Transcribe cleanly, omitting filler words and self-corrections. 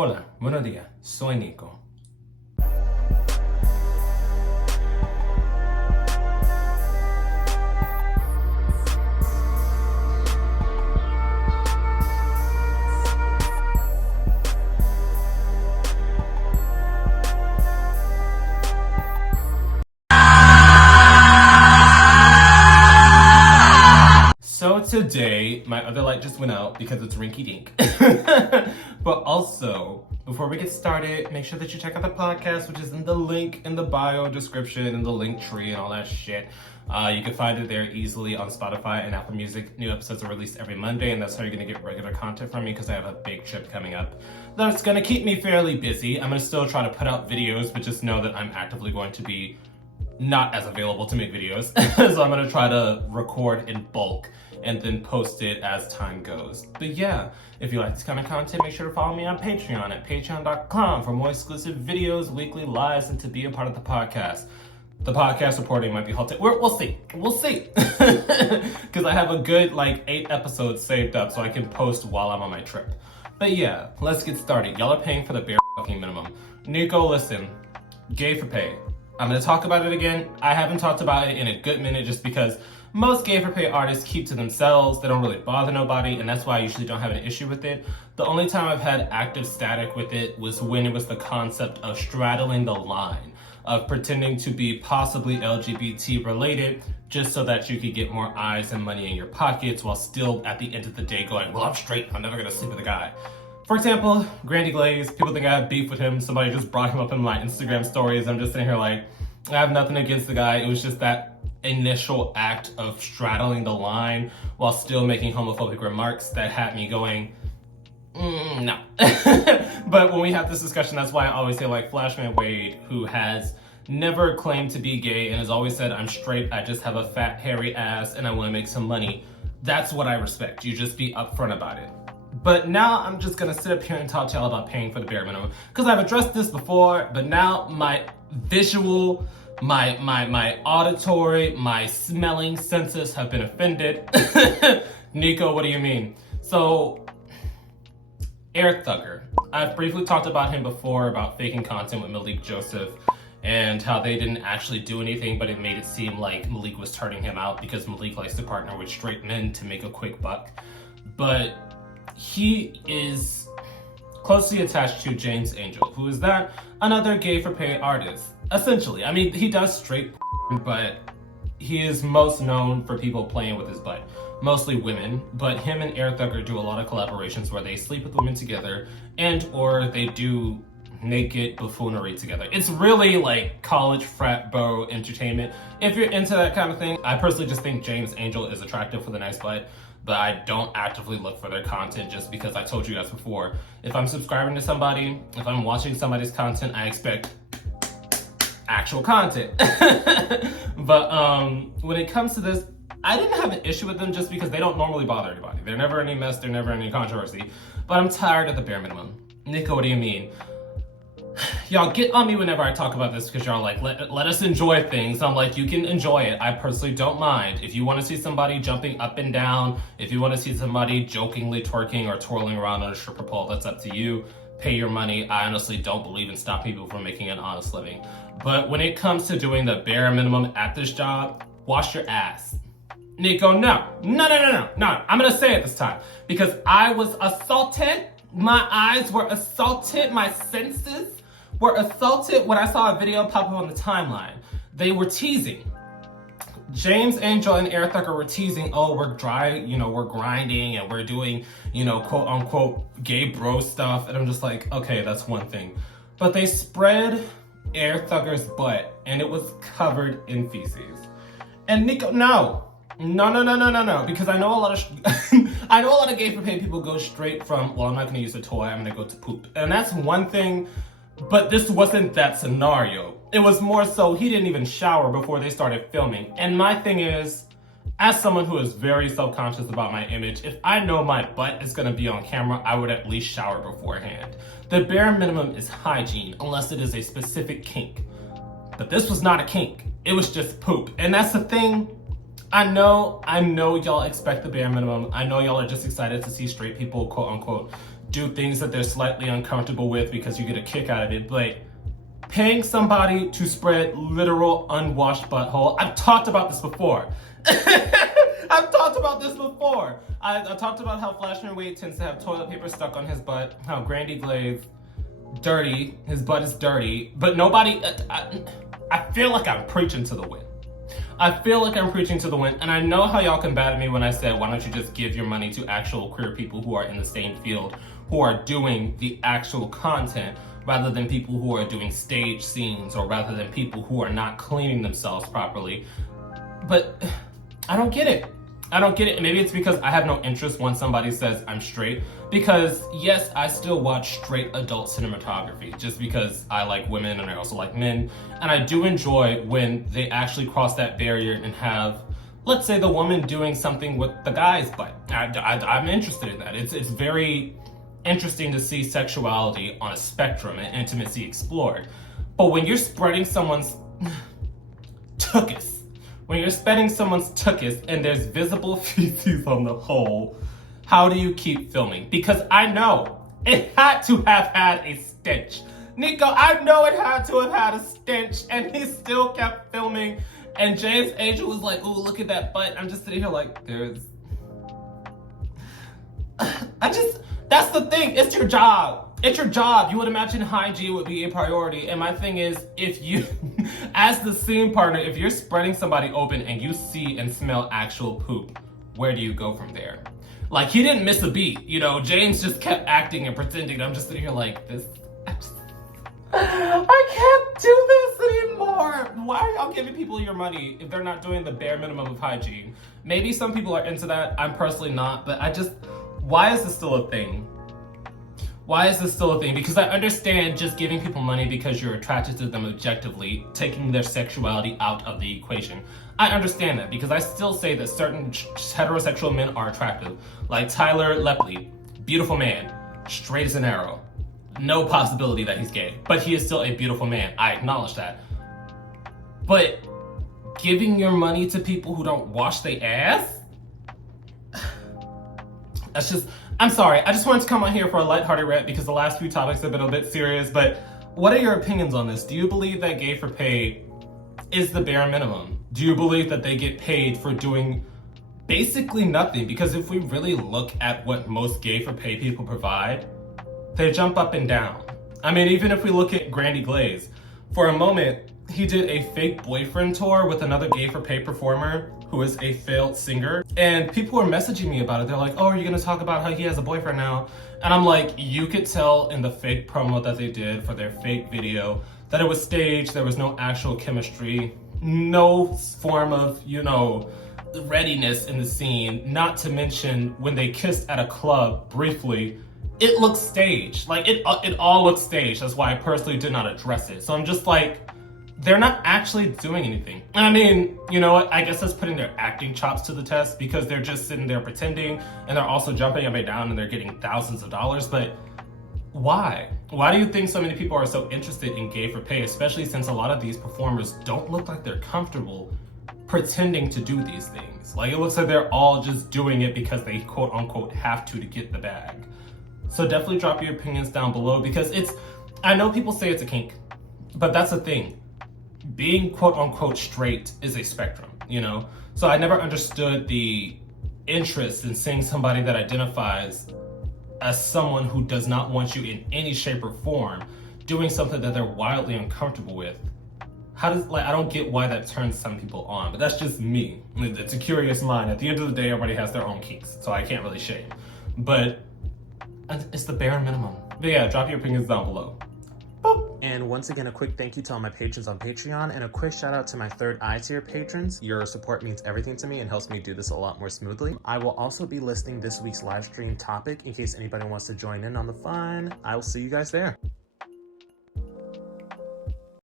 Hola, buenos días, soy Nico. So today, my other light just went out because it's rinky dink. But also, before we get started, make sure that you check out the podcast, which is in the link in the bio description and the link tree and all that shit. You can find it there easily on Spotify and Apple Music. New episodes are released every Monday, and that's how you're gonna get regular content from me because I have a big trip coming up that's gonna keep me fairly busy. I'm gonna still try to put out videos, but just know that I'm actively going to be not as available to make videos. So I'm gonna try to record in bulk and then post it as time goes. But yeah, if you like this kind of content, make sure to follow me on Patreon at patreon.com for more exclusive videos, weekly lives, and to be a part of the podcast. The podcast reporting might be halted. We'll see. Because I have a good 8 episodes saved up so I can post while I'm on my trip. But yeah, let's get started. Y'all are paying for the bare fucking minimum. Nico, listen, Gay4Pay. I'm gonna talk about it again. I haven't talked about it in a good minute just because most Gay4Pay artists keep to themselves. They don't really bother nobody, and that's why I usually don't have an issue with it. The only time I've had active static with it was when it was the concept of straddling the line, of pretending to be possibly LGBT related just so that you could get more eyes and money in your pockets while still at the end of the day going, well, I'm straight, I'm never gonna sleep with a guy. For example, Grandy Glaze, people think I have beef with him. Somebody just brought him up in my Instagram stories. I'm just sitting here like, I have nothing against the guy. It was just that initial act of straddling the line while still making homophobic remarks that had me going, no. But when we have this discussion, that's why I always say Flashman Wade, who has never claimed to be gay and has always said, I'm straight, I just have a fat, hairy ass and I want to make some money. That's what I respect. You just be upfront about it. But now I'm just gonna sit up here and talk to y'all about paying for the bare minimum. Because I've addressed this before, but now my visual, my auditory, my smelling senses have been offended. Nico, what do you mean? So, Air Thugger. I've briefly talked about him before, about faking content with Malik Joseph, and how they didn't actually do anything, but it made it seem like Malik was turning him out because Malik likes to partner with straight men to make a quick buck. But he is closely attached to James Angel, who is that another Gay4Pay artist. Essentially, I mean, he does straight, but he is most known for people playing with his butt, mostly women. But him and Air Thugger do a lot of collaborations where they sleep with women together and or they do naked buffoonery together. It's really like college frat beau entertainment. If you're into that kind of thing, I personally just think James Angel is attractive for the nice butt. But I don't actively look for their content just because I told you guys before, if I'm subscribing to somebody, if I'm watching somebody's content, I expect actual content. But when it comes to this, I didn't have an issue with them just because they don't normally bother anybody. They're never any mess, they're never any controversy. But I'm tired of the bare minimum. Nico, what do you mean? Y'all get on me whenever I talk about this because y'all like, let us enjoy things. I'm like, you can enjoy it. I personally don't mind. If you want to see somebody jumping up and down, if you want to see somebody jokingly twerking or twirling around on a stripper pole, that's up to you. Pay your money. I honestly don't believe in stopping people from making an honest living. But when it comes to doing the bare minimum at this job, wash your ass. Nico, no. I'm going to say it this time because I was assaulted. My eyes were assaulted. My senses were assaulted when I saw a video pop up on the timeline. They were teasing. James Angel and Air Thugger were teasing, oh, we're grinding and we're doing, quote unquote gay bro stuff. And I'm just like, okay, that's one thing. But they spread Air Thugger's butt and it was covered in feces. And Nico, no, because I know a lot of Gay4Pay people go straight from, well, I'm not gonna use a toy, I'm gonna go to poop. And that's one thing. But this wasn't that scenario. It was more so he didn't even shower before they started filming. And my thing is, as someone who is very self-conscious about my image, if I know my butt is gonna be on camera, I would at least shower beforehand. The bare minimum is hygiene, unless it is a specific kink. But this was not a kink. It was just poop. And that's the thing. I know y'all expect the bare minimum. I know y'all are just excited to see straight people, quote unquote, do things that they're slightly uncomfortable with because you get a kick out of it. Like, paying somebody to spread literal unwashed butthole. I've talked about this before. I've talked about this before. I talked about how Flash and Wade tends to have toilet paper stuck on his butt, how Grandy Glaze, dirty, his butt is dirty, but nobody, I feel like I'm preaching to the wind. I feel like I'm preaching to the wind, and I know how y'all combated me when I said, why don't you just give your money to actual queer people who are in the same field, who are doing the actual content, rather than people who are doing stage scenes, or rather than people who are not cleaning themselves properly. But I don't get it. I don't get it. Maybe it's because I have no interest when somebody says I'm straight. Because yes, I still watch straight adult cinematography just because I like women and I also like men. And I do enjoy when they actually cross that barrier and have, let's say, the woman doing something with the guy's butt. I'm interested in that. It's very interesting to see sexuality on a spectrum and intimacy explored. But when you're spreading someone's tuchus, when you're spreading someone's tuchus and there's visible feces on the hole, how do you keep filming? Because I know it had to have had a stench. Nico, I know it had to have had a stench, and he still kept filming. And James Angel was like, "Ooh, look at that butt." I'm just sitting here like, that's the thing, it's your job. It's your job. You would imagine hygiene would be a priority. And my thing is, if you, as the scene partner, if you're spreading somebody open and you see and smell actual poop, where do you go from there? Like, he didn't miss a beat, you know, James just kept acting and pretending. I'm just sitting here like, I can't do this anymore. Why are y'all giving people your money if they're not doing the bare minimum of hygiene? Maybe some people are into that. I'm personally not, but why is this still a thing? Why is this still a thing? Because I understand just giving people money because you're attracted to them objectively, taking their sexuality out of the equation. I understand that because I still say that certain heterosexual men are attractive. Like Tyler Lepley, beautiful man, straight as an arrow. No possibility that he's gay, but he is still a beautiful man. I acknowledge that. But giving your money to people who don't wash their ass? That's just, I'm sorry, I just wanted to come on here for a lighthearted rant because the last few topics have been a bit serious, but what are your opinions on this? Do you believe that Gay4Pay is the bare minimum? Do you believe that they get paid for doing basically nothing? Because if we really look at what most Gay4Pay people provide, they jump up and down. I mean, even if we look at Grandy Glaze, for a moment, he did a fake boyfriend tour with another Gay4Pay performer who is a failed singer. And people were messaging me about it. They're like, oh, are you gonna talk about how he has a boyfriend now? And I'm like, you could tell in the fake promo that they did for their fake video that it was staged, there was no actual chemistry, no form of, you know, readiness in the scene. Not to mention when they kissed at a club briefly, it looked staged. Like it all looked staged. That's why I personally did not address it. So I'm just like, they're not actually doing anything. And I mean, you know what? I guess that's putting their acting chops to the test because they're just sitting there pretending and they're also jumping up and down and they're getting thousands of dollars. But why? Why do you think so many people are so interested in Gay4Pay, especially since a lot of these performers don't look like they're comfortable pretending to do these things? Like, it looks like they're all just doing it because they quote unquote have to get the bag. So definitely drop your opinions down below because I know people say it's a kink, but that's the thing. Being quote unquote straight is a spectrum, you know? So I never understood the interest in seeing somebody that identifies as someone who does not want you in any shape or form doing something that they're wildly uncomfortable with. I don't get why that turns some people on, but that's just me. It's a curious mind. At the end of the day, everybody has their own kinks, so I can't really shame. But it's the bare minimum. But yeah, drop your opinions down below. Boop. And once again, a quick thank you to all my patrons on Patreon and a quick shout out to my third eye tier patrons. Your support means everything to me and helps me do this a lot more smoothly. I will also be listing this week's live stream topic in case anybody wants to join in on the fun. I will see you guys there.